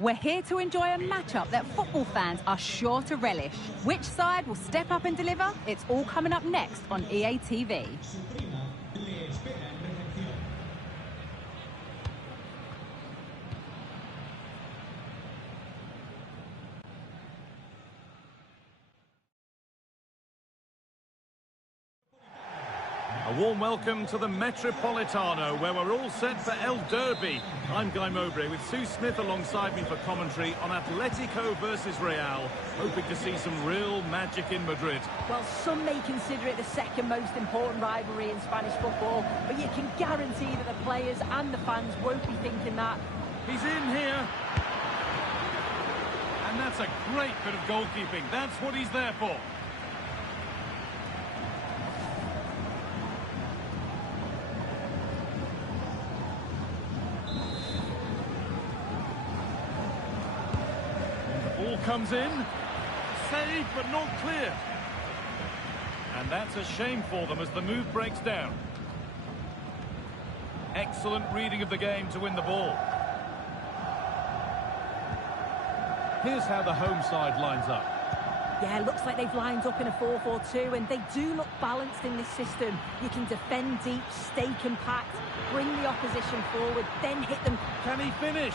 We're here to enjoy a matchup that football fans are sure to relish. Which side will step up and deliver? It's all coming up next on EA TV. A warm welcome to the Metropolitano, where we're all set for El Derby. I'm Guy Mowbray with Sue Smith alongside me for commentary on Atletico versus Real, hoping to see some real magic in Madrid. Well, some may consider it the second most important rivalry in Spanish football, but you can guarantee that the players and the fans won't be thinking that. He's in here. And that's a great bit of goalkeeping. That's what he's there for. Comes in, saved but not clear. And that's a shame for them as the move breaks down. Excellent reading of the game to win the ball. Here's how the home side lines up. Yeah, looks like they've lined up in a 4-4-2, and they do look balanced in this system. You can defend deep, stay compact, bring the opposition forward, then hit them. Can he finish?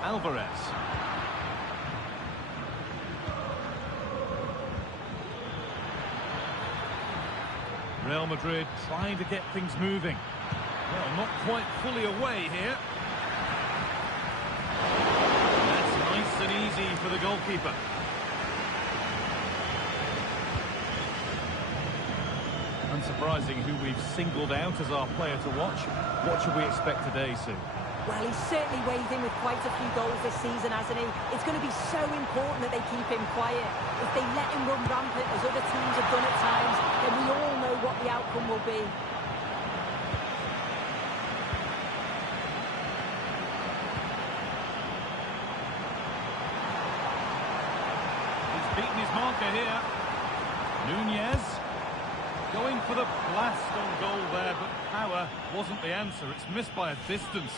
Alvarez. Real Madrid trying to get things moving. Well, not quite fully away here. That's nice and easy for the goalkeeper. Unsurprising who we've singled out as our player to watch. What should we expect today, Sue? Well, he's certainly weighed in with quite a few goals this season, hasn't he? It's going to be so important that they keep him quiet. If they let him run rampant, as other teams have done at times, then we all know what the outcome will be. He's beaten his marker here. Nunez. Going for the blast on goal there, but power wasn't the answer. It's missed by a distance.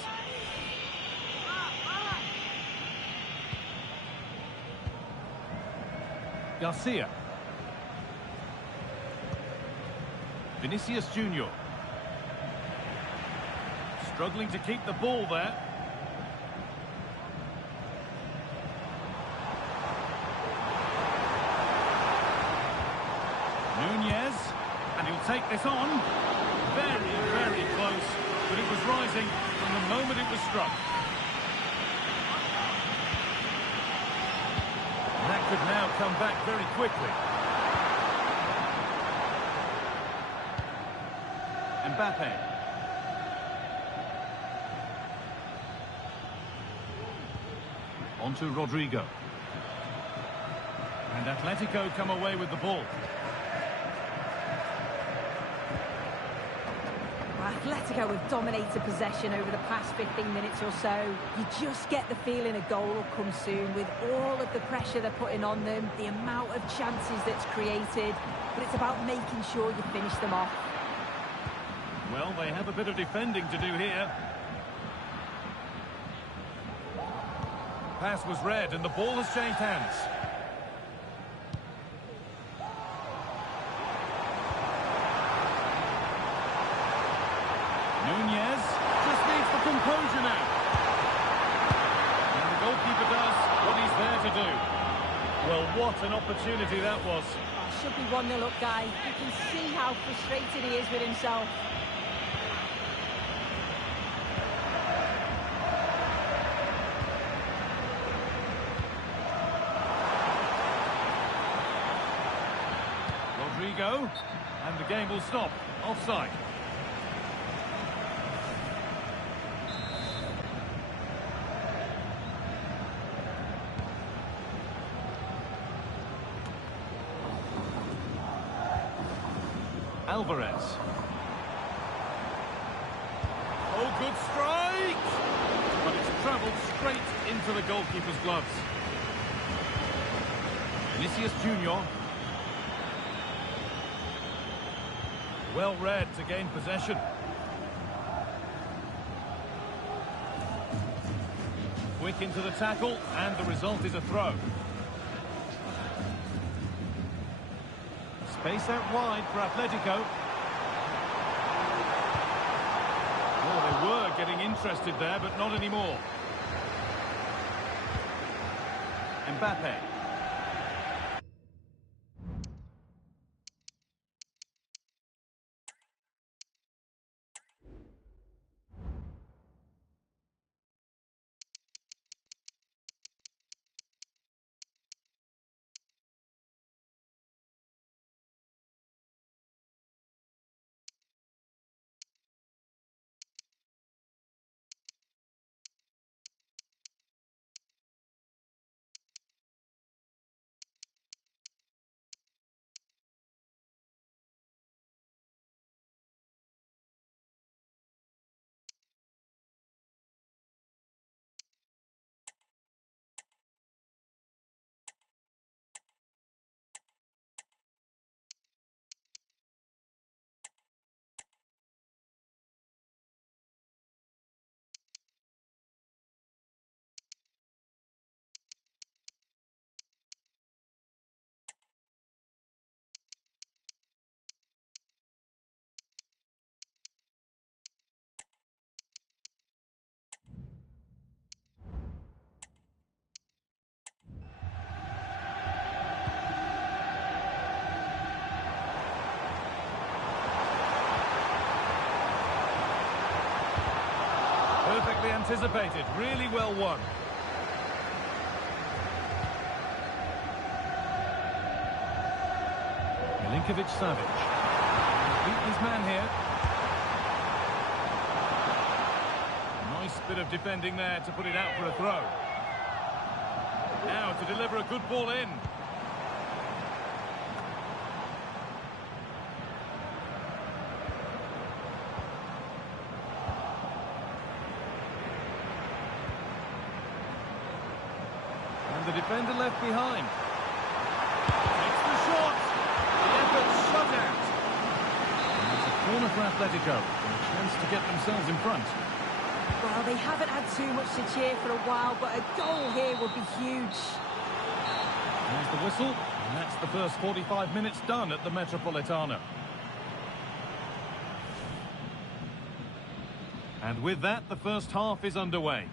Garcia. Vinicius Junior. Struggling to keep the ball there. Nunez. And he'll take this on. Very, very close. But it was rising from the moment it was struck. And that could now come back very quickly. Mbappe. On to Rodrigo. And Atletico come away with the ball. Atletico have dominated possession over the past 15 minutes or so. You just get the feeling a goal will come soon with all of the pressure they're putting on them, the amount of chances that's created, but it's about making sure you finish them off. Well, they have a bit of defending to do here. Pass was read and the ball has changed hands. Nunez just needs the composure now. And the goalkeeper does what he's there to do. Well, what an opportunity that was. Oh, should be 1-0 up, Guy. You can see how frustrated he is with himself. Rodrigo, and the game will stop. Offside. Alvarez. Oh, good strike! But it's travelled straight into the goalkeeper's gloves. Vinicius Junior. Well read to gain possession. Quick into the tackle, and the result is a throw. Space out wide for Atletico. Oh, they were getting interested there, but not anymore. Mbappe. Perfectly anticipated, really well won. Milinkovic-Savic. Beat his man here. Nice bit of defending there to put it out for a throw. Now to deliver a good ball in. And the defender left behind. Takes the shot. The effort shut out. And it's a corner for Atletico. And a chance to get themselves in front. Well, they haven't had too much to cheer for a while, but a goal here would be huge. There's the whistle. And that's the first 45 minutes done at the Metropolitano. And with that, the first half is underway.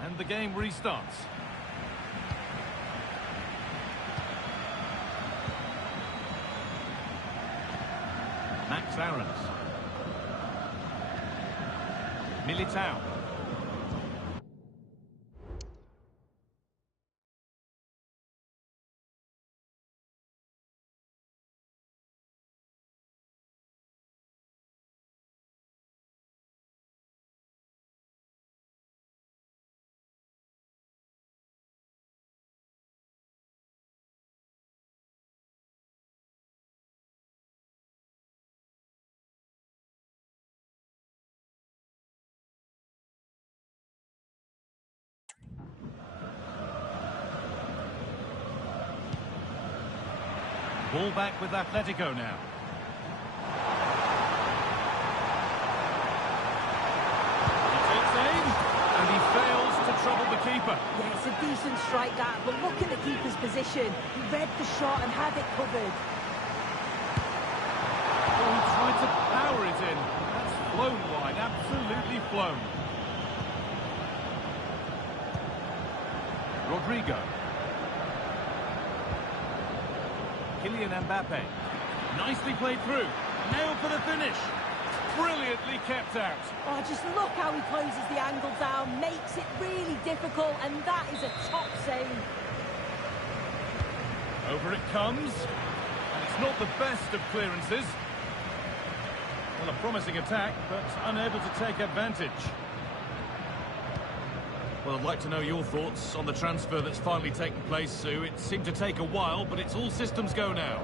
And the game restarts. Max Aarons. Militao. Ball back with Atletico now. He takes aim, and he fails to trouble the keeper. keeper. Yeah, it's a decent strike that, but look at the keeper's position. He read the shot and had it covered. Oh, he tried to power it in. That's flown wide, absolutely flown. Rodrigo. Kylian Mbappe. Nicely played through. Nailed for the finish. Brilliantly kept out. Oh, just look how he closes the angle down, makes it really difficult, and that is a top save. Over it comes. And it's not the best of clearances. Well, a promising attack, but unable to take advantage. Well, I'd like to know your thoughts on the transfer that's finally taken place, Sue. It seemed to take a while, but it's all systems go now.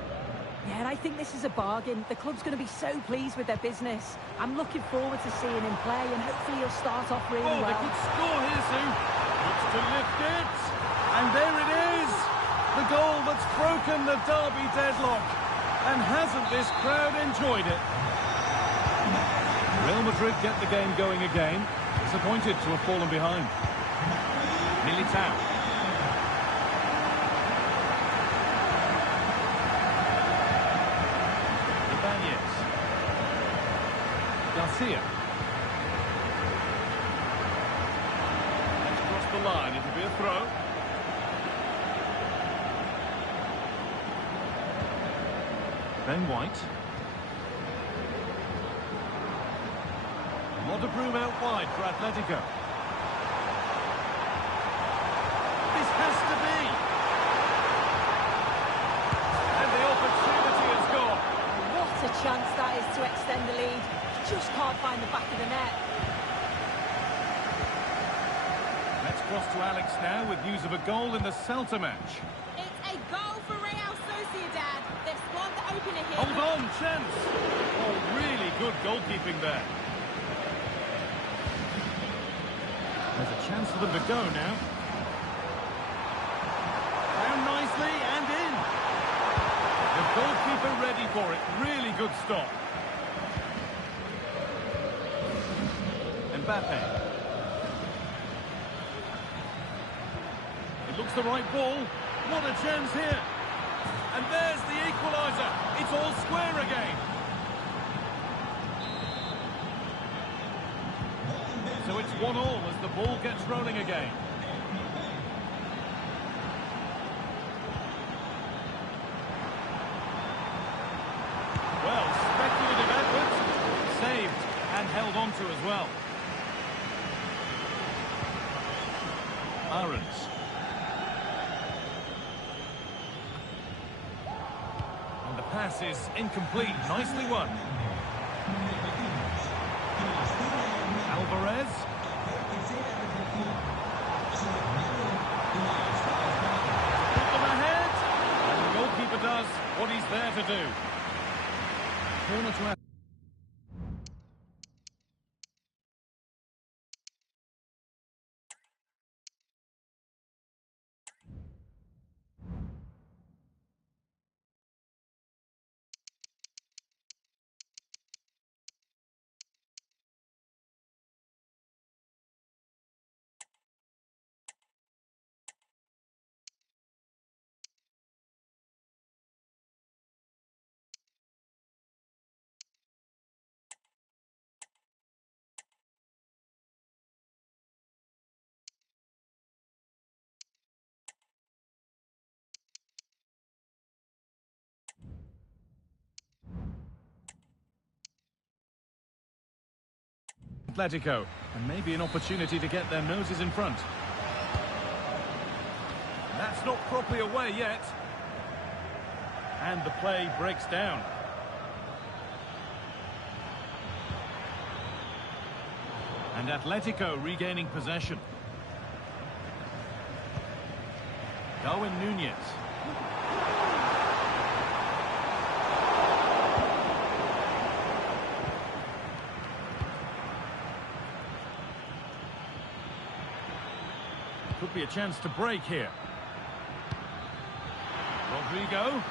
Yeah, and I think this is a bargain. The club's going to be so pleased with their business. I'm looking forward to seeing him play, and hopefully he'll start off really well. They could score here, Sue. Looks to lift it. And there it is. The goal that's broken the derby deadlock. And hasn't this crowd enjoyed it? Real Madrid get the game going again. Disappointed to have fallen behind. Militao. Garcia. Let's cross the line. It'll be a throw. Ben White. A lot of room out wide for Atletico. This has to be. And the opportunity has gone. What a chance that is to extend the lead. Just can't find the back of the net. Let's cross to Alex now with news of a goal in the Celta match. It's a goal for Real Sociedad. They've scored the opener here. Hold on, chance. Oh, really good goalkeeping there. There's a chance for them to go now. Down nicely and in. The goalkeeper ready for it. Really good stop. Mbappe. It looks the right ball. What a chance here. And there's the equaliser. It's all square again. So it's 1-1 as the ball gets rolling again. Well, speculative efforts. Saved and held on to as well. Aarons. And the pass is incomplete. Nicely won. Alvarez. Put them ahead. And the goalkeeper does what he's there to do. Corner to Atletico, and maybe an opportunity to get their noses in front. That's not properly away yet. And the play breaks down. And Atletico regaining possession. Darwin Núñez. Could be a chance to break here. Rodrigo.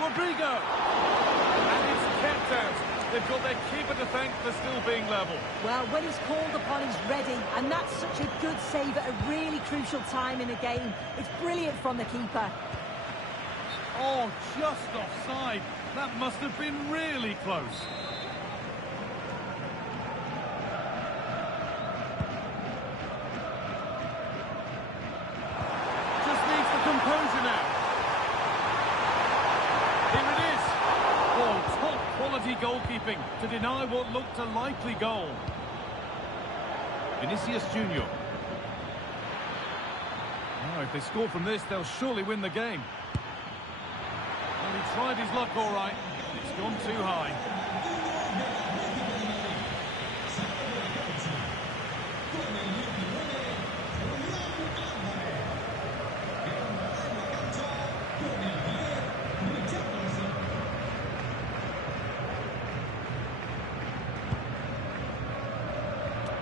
And it's kept out. They've got their keeper to thank for still being level. Well, when he's called upon, he's ready, and that's such a good save at a really crucial time in the game. It's brilliant from the keeper. Oh, just offside. That must have been really close. Just needs the composure now. Here it is. Oh, top quality goalkeeping to deny what looked a likely goal. Vinicius Junior. Oh, if they score from this, they'll surely win the game. Well, he tried his luck all right. It's gone too high.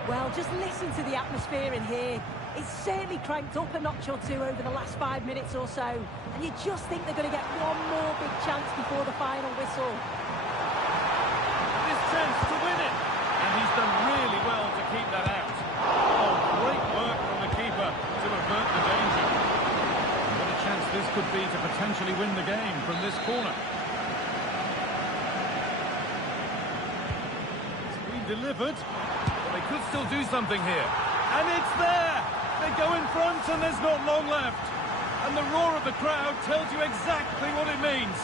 Well, just listen to the atmosphere in here. It's certainly cranked up a notch or two over the last 5 minutes or so. And you just think they're going to get one more big chance before the final whistle. This chance to win it. And he's done really well to keep that out. Oh, great work from the keeper to avert the danger. What a chance this could be to potentially win the game from this corner. It's been delivered. But they could still do something here. And it's there! They go in front and there's not long left. And the roar of the crowd tells you exactly what it means.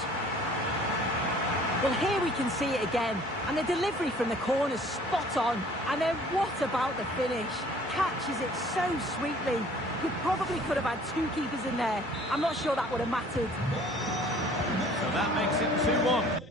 Well, here we can see it again. And the delivery from the corner's spot on. And then what about the finish? Catches it so sweetly. You probably could have had 2 keepers in there. I'm not sure that would have mattered. So that makes it 2-1.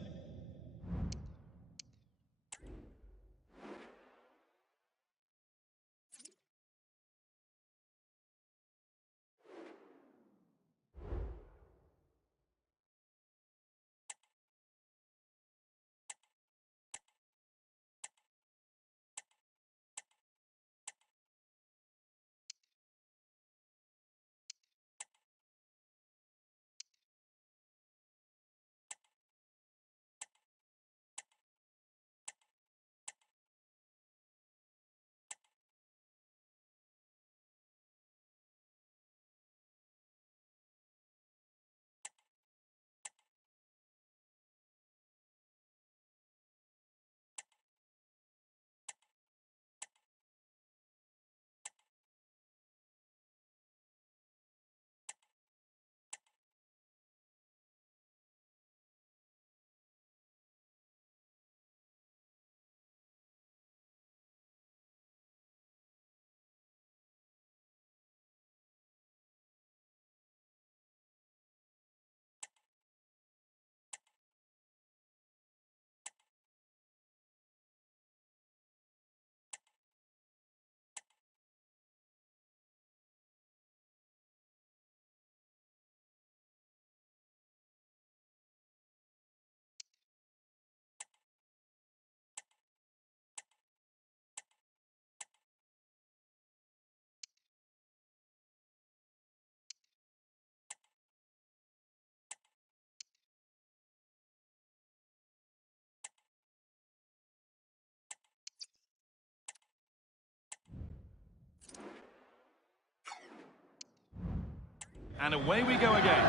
And away we go again.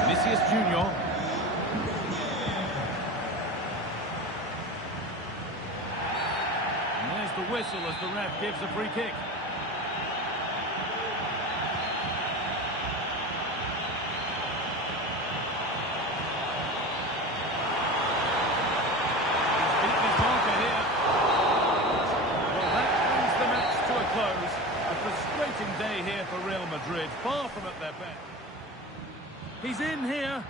Vinicius Junior. And there's the whistle as the ref gives a free kick. He's beaten his marker here. Well, that brings the match to a close. A frustrating day here for Real Madrid, far from at their best. He's in here.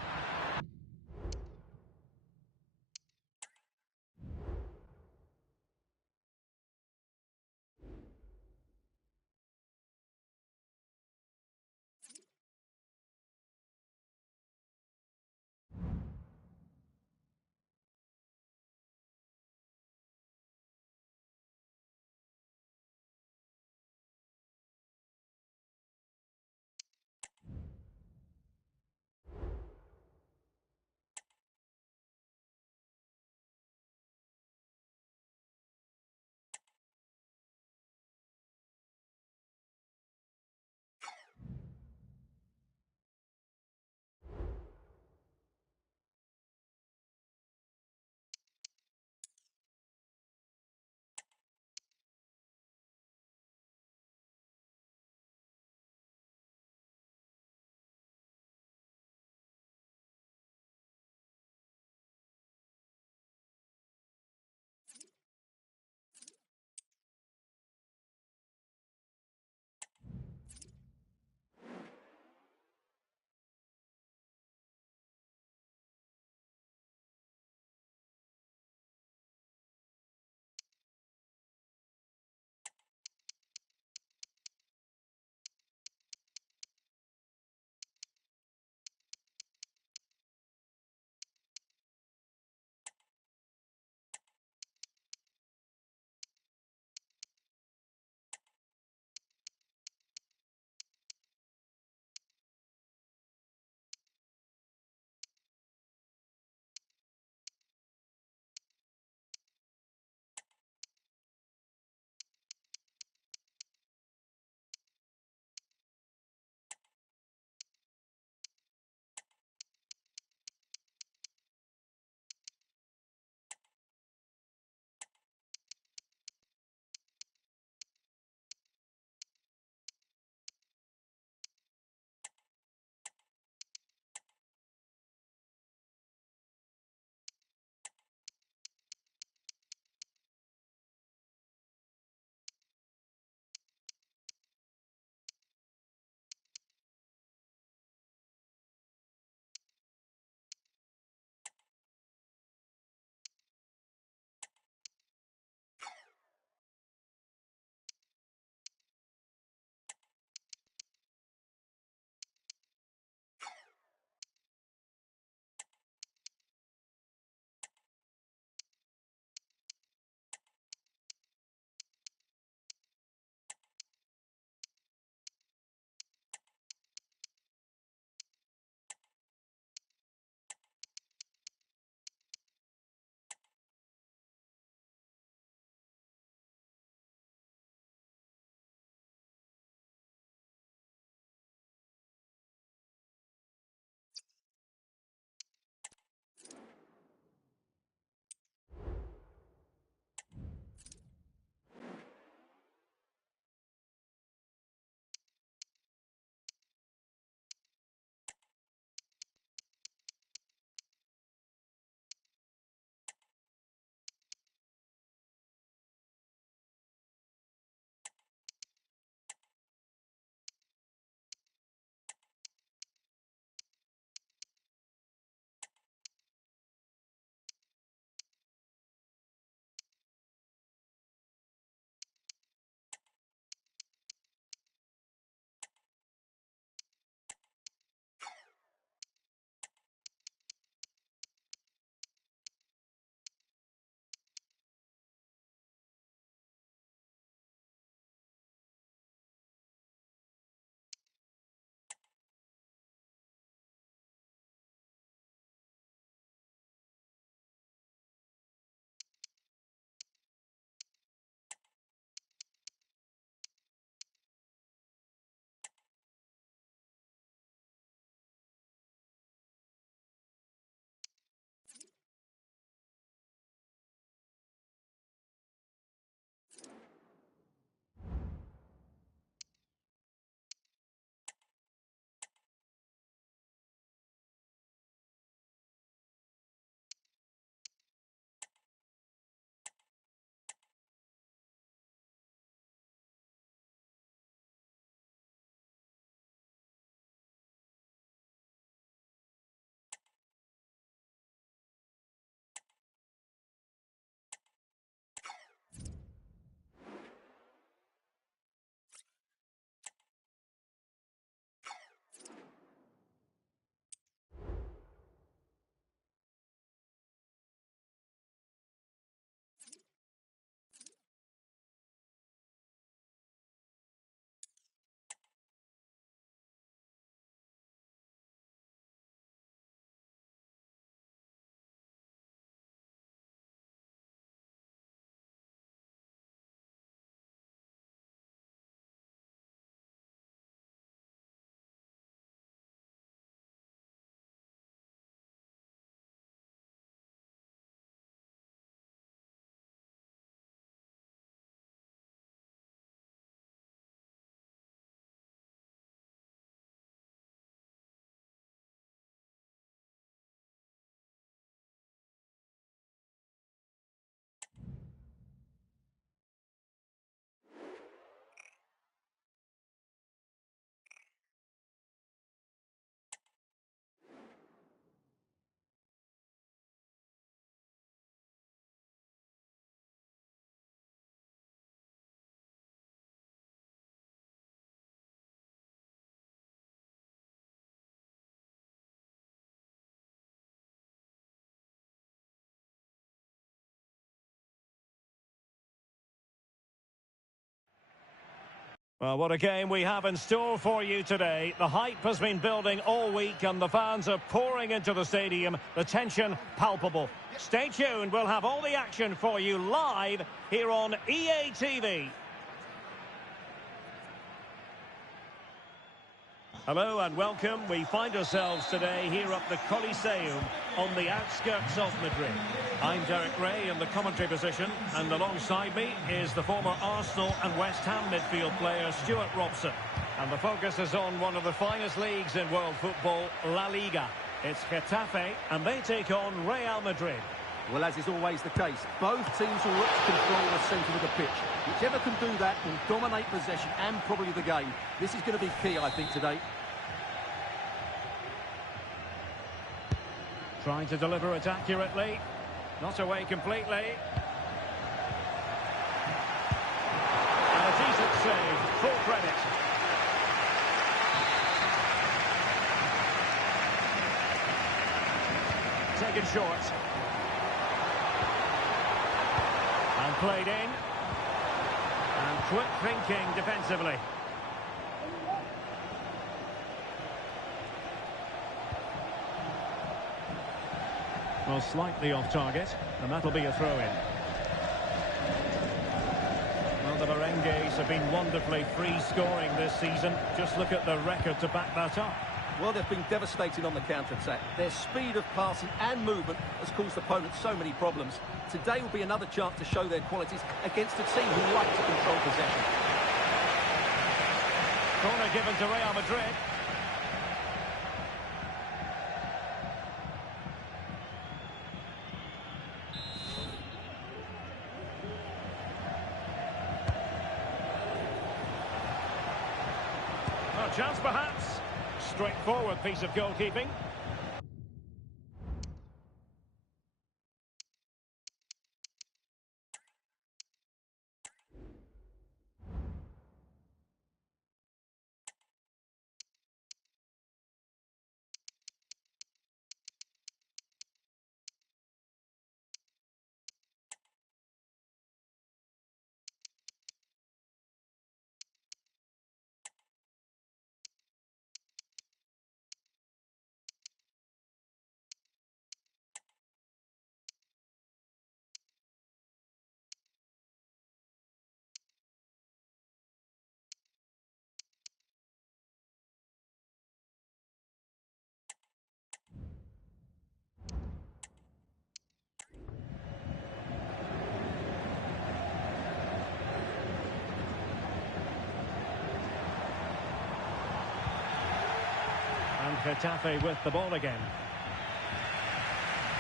Well, what a game we have in store for you today. The hype has been building all week and the fans are pouring into the stadium. The tension palpable. Stay tuned, we'll have all the action for you live here on EA TV. Hello and welcome. We find ourselves today here at the Coliseum on the outskirts of Madrid. I'm Derek Ray in the commentary position, and alongside me is the former Arsenal and West Ham midfield player Stuart Robson. And the focus is on one of the finest leagues in world football, La Liga. It's Getafe, and they take on Real Madrid. Well, as is always the case, both teams will look to control the centre of the pitch. Whichever can do that will dominate possession and probably the game. This is going to be key, I think, today. Trying to deliver it accurately. Not away completely. And a decent save. Full credit. Taken short. And played in. And quick thinking defensively. Well, slightly off target, and that'll be a throw-in. Well, the Merengues have been wonderfully free-scoring this season. Just look at the record to back that up. Well, they've been devastating on the counter-attack. Their speed of passing and movement has caused opponents so many problems. Today will be another chance to show their qualities against a team who like to control possession. Corner given to Real Madrid. A chance perhaps. Straightforward piece of goalkeeping. Getafe with the ball again.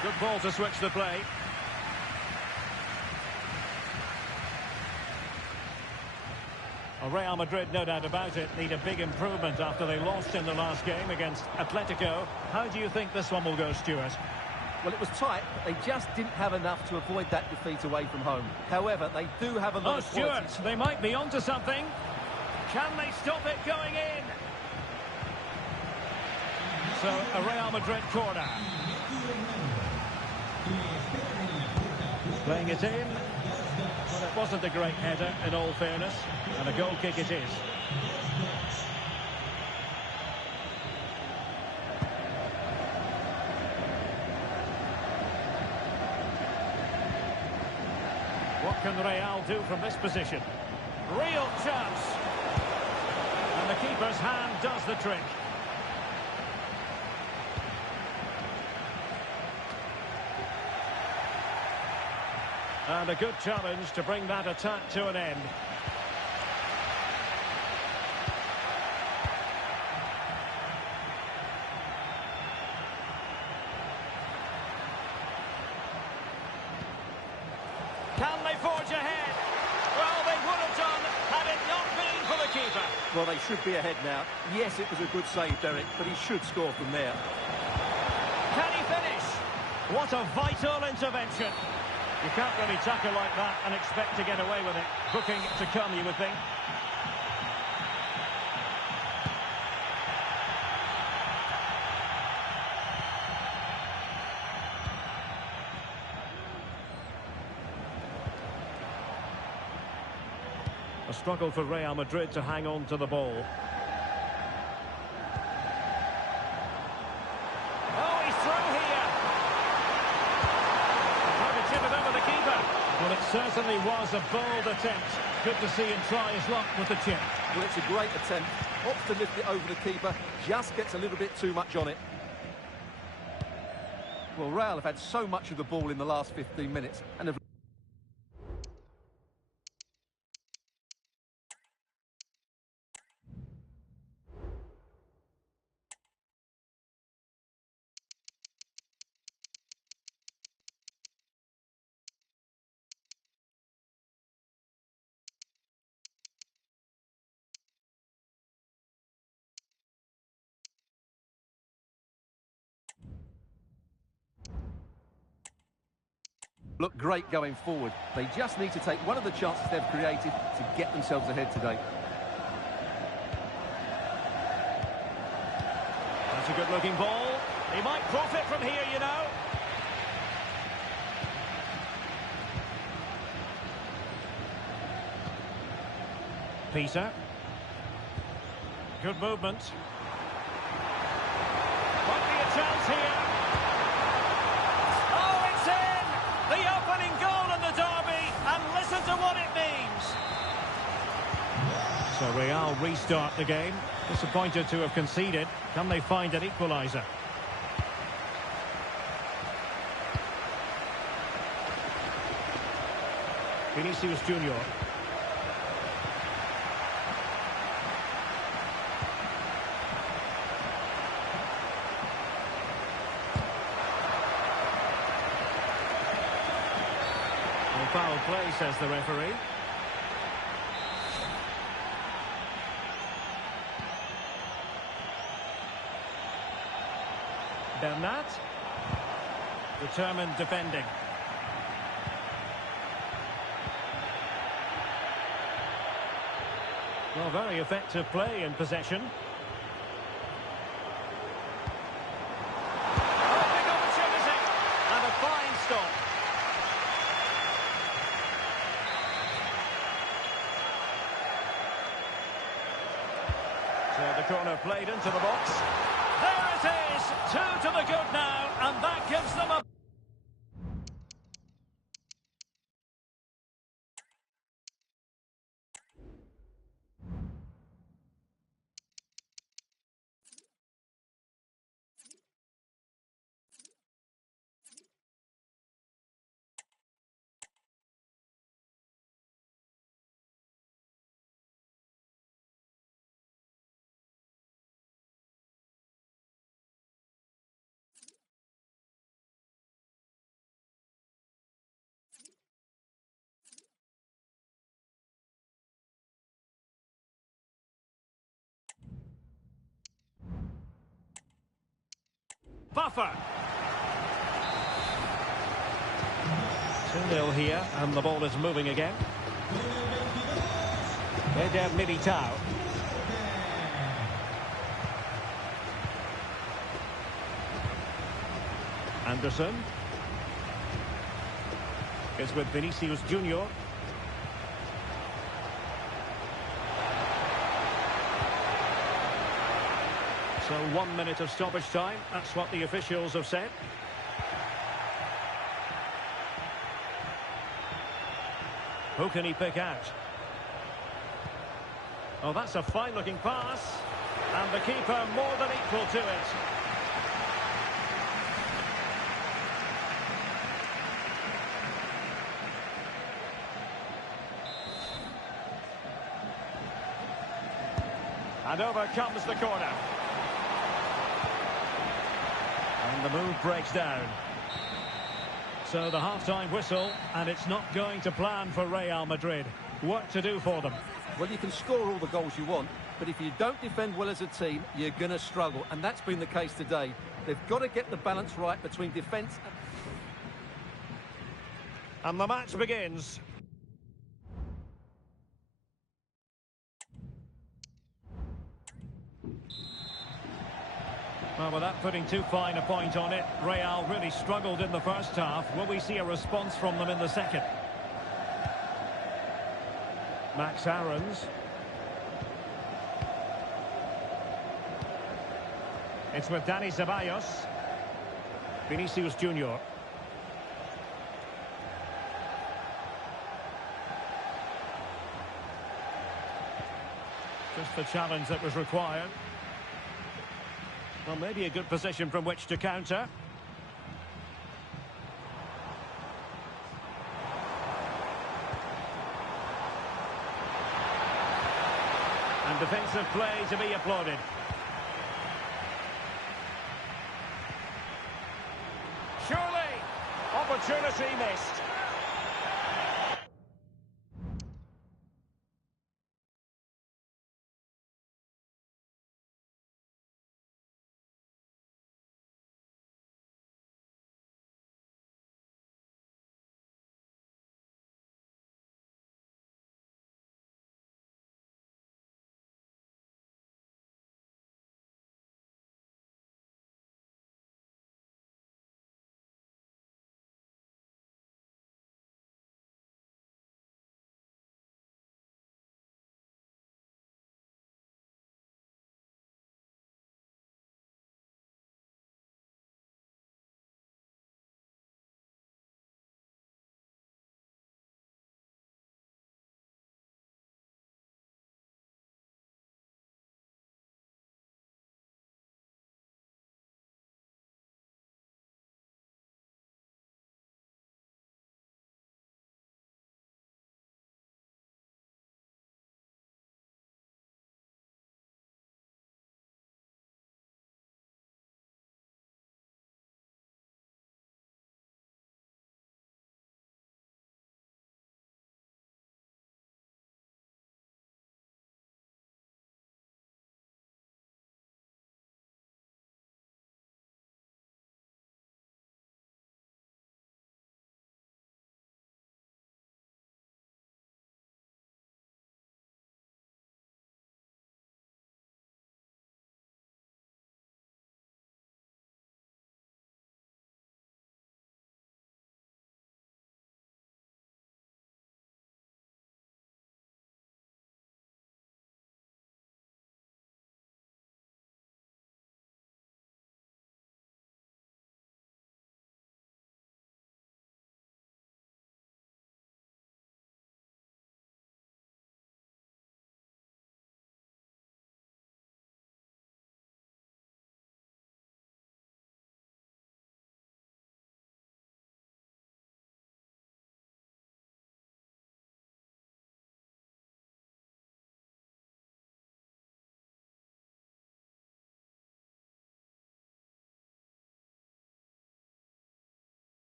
Good ball to switch the play. Real Madrid, no doubt about it, need a big improvement after they lost in the last game against Atletico. How do you think this one will go, Stuart? Well, it was tight, but they just didn't have enough to avoid that defeat away from home. However, they do have a lot of Stuart, they might be onto something. Can they stop it going in? So, a Real Madrid corner. Playing it in. Well, it wasn't a great header, in all fairness. And a goal kick it is. What can Real do from this position? Real chance. And the keeper's hand does the trick. And a good challenge to bring that attack to an end. Can they forge ahead? Well, they would have done had it not been for the keeper. Well, they should be ahead now. Yes, it was a good save, Derek, but he should score from there. Can he finish? What a vital intervention. You can't really tackle like that and expect to get away with it. Booking to come, you would think. A struggle for Real Madrid to hang on to the ball. Oh, he's through here. Trying to chip it over the keeper. Well, it certainly was a bold attempt. Good to see him try his luck with the chip. Well, it's a great attempt. Opts to lift it over the keeper, just gets a little bit too much on it. Well, Real have had so much of the ball in the last 15 minutes and have... look great going forward. They just need to take one of the chances they've created to get themselves ahead today. That's a good-looking ball. He might profit from here, you know. Peter. Good movement. Might be a chance here. Oh, it's in! The opening goal in the derby, and listen to what it means. So Real restart the game. Disappointed to have conceded. Can they find an equaliser? Vinicius Junior. Foul play, says the referee. Bernat. Determined defending. Well, very effective play in possession. Oh, big opportunity! And a fine stop. So the corner played into the box. There it is! 2 to the good now, and that gives them a... Buffer. 2-0 here, and the ball is moving again. Eder Militao. Anderson. Is with Vinicius Junior. So 1 minute of stoppage time. That's what the officials have said. Who can he pick out? Oh, that's a fine-looking pass. And the keeper more than equal to it. And over comes the corner. And the move breaks down. So the half-time whistle, and it's not going to plan for Real Madrid. Work to do for them. Well, you can score all the goals you want, but if you don't defend well as a team, you're going to struggle, and that's been the case today. They've got to get the balance right between defence and the match begins. Well, without putting too fine a point on it, Real really struggled in the first half. Will we see a response from them in the second? Max Aarons. It's with Dani Ceballos. Vinicius Junior. Just the challenge that was required. Well, maybe a good position from which to counter. And defensive play to be applauded. Surely, opportunity missed.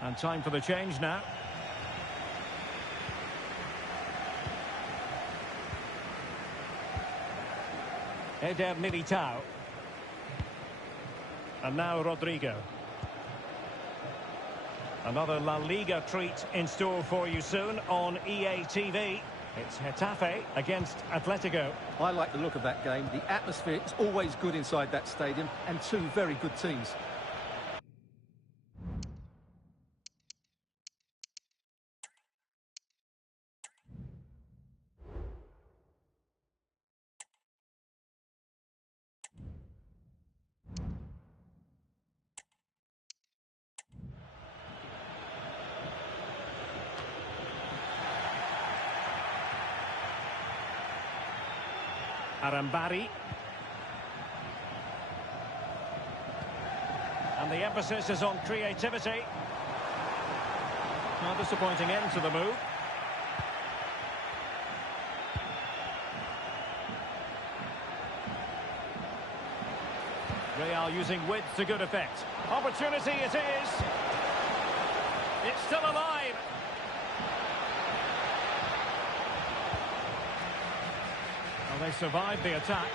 And time for the change now. Eder Militao. And now Rodrigo. Another La Liga treat in store for you soon on EA TV. It's Getafe against Atletico. I like the look of that game. The atmosphere is always good inside that stadium, and two very good teams. Arambari. And the emphasis is on creativity. Now disappointing end to the move. Real using width to good effect. Opportunity it is. It's still alive. Well, they survived the attack.